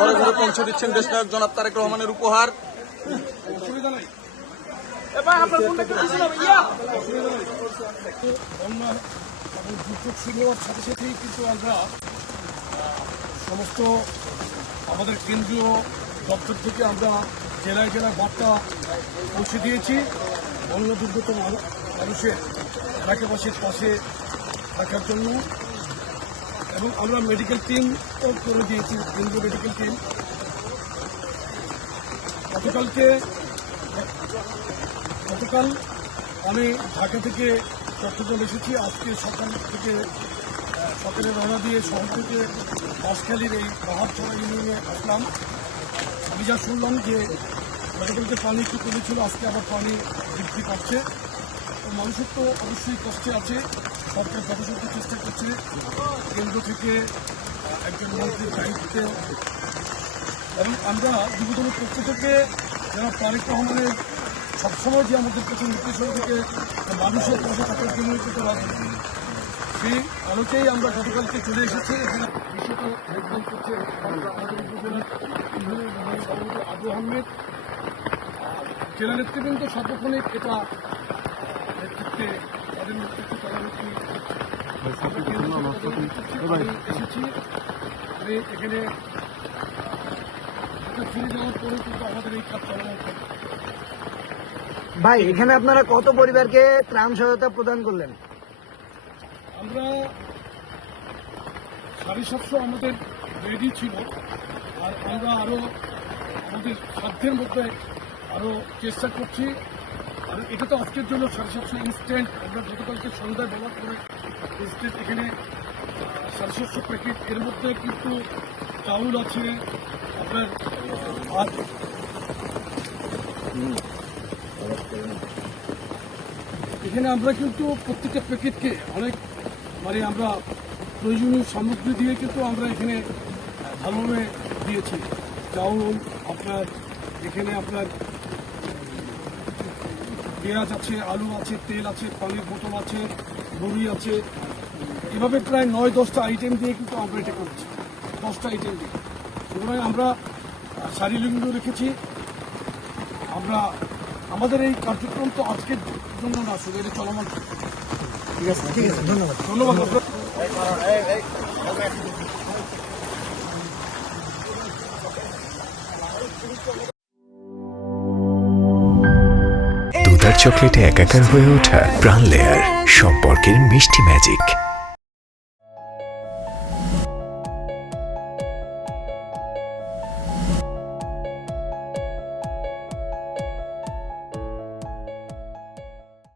ঘরে ঘরে পৌঁছে দিচ্ছেন দেশনায়ক জনাব তারেক রহমানের উপহার। দুর্যোগ শুরু হওয়ার সাথে সাথেই কিন্তু আমরা সমস্ত আমাদের কেন্দ্রীয় দপ্তর থেকে আমরা জেলায় জেলায় বার্তা পৌঁছে দিয়েছি বন্যা দুর্গত মানুষের এলাকাবাসীর পাশে থাকার জন্য, এবং আমরা মেডিকেল টিমও করে দিয়েছি, কেন্দ্রীয় মেডিকেল টিম। গতকাল আমি ঢাকা থেকে চট্টগ্রাম এসেছি। আজকে সকালে রওনা দিয়ে শহর থেকে বাঁশখালীর এই পাহাড়ছড়া ইউনিয়নে আসলাম। আমি যা শুনলাম যে গতকালকে পানি একটু কমেছিল, আজকে আবার পানি বৃদ্ধি পাচ্ছে। তো মানুষের তো অবশ্যই কষ্টে আছে, সরকার যথাযথ চেষ্টা করছে। কেন্দ্র থেকে একজন মন্ত্রীর দায়িত্বে, এবং আমরা যুবদলের পক্ষ থেকে যারা তারেক রহমানের সবসময় যে আমাদের কাছে নির্দেশনা থেকে মানুষের পাশে থাকার জন্য কিন্তু রাজনীতি, সেই আলোকেই আমরা গতকালকে চলে এসেছি। এখানে বিশেষত হেডলাইন করছে আমাদের উপজেলার সভাপতি আবু আহমেদ, জেলা নেতৃবৃন্দ সার্বক্ষণিক এটা নেতৃত্বে তাদের নেতৃত্বে তদারকি এসেছি। আমি এখানে ফিরে যাওয়ার পরে কিন্তু আমাদের এই কাজ চালানো থাকে। ভাই, এখানে আপনারা কত পরিবারকে ত্রাণ সহায়তা প্রদান করলেন? আমরা 750 আমাদের রেডি ছিল, আর আমরা আরো আমাদের সাধ্যের মধ্যে আরো চেষ্টা করছি। আর এটা তো আজকের জন্য 750 ইনস্ট্যান্ট। আমরা গতকালকে সন্ধ্যায় বলার পরে ইনস্ট্যান্ট এখানে 750 প্যাকেট, এর মধ্যে কিন্তু চাউল আছে আপনার, আর এখানে আমরা কিন্তু প্রত্যেকটা প্যাকেটকে অনেক আমরা প্রয়োজনীয় সামগ্রী দিয়ে কিন্তু আমরা এখানে ভালোভাবে দিয়েছি। চাউল আপনার, এখানে আপনার পেঁয়াজ আছে, আলু আছে, তেল আছে, পানির বোতল আছে, বড়ি আছে, এভাবে প্রায় 9-10টা আইটেম দিয়ে কিন্তু আমরা এটা করছি। 10টা আইটেম দিয়ে, সুতরাং আমরা শারীরিকও রেখেছি। আমরা আমাদের এই কার্যক্রম তো আজকের জন্য না, শুধু এটা চলমান। ঠিক আছে, ধন্যবাদ। দুধার চকলেটে একাকার হয়ে ওঠা প্রাণ লেয়ার, সম্পর্কের মিষ্টি ম্যাজিক।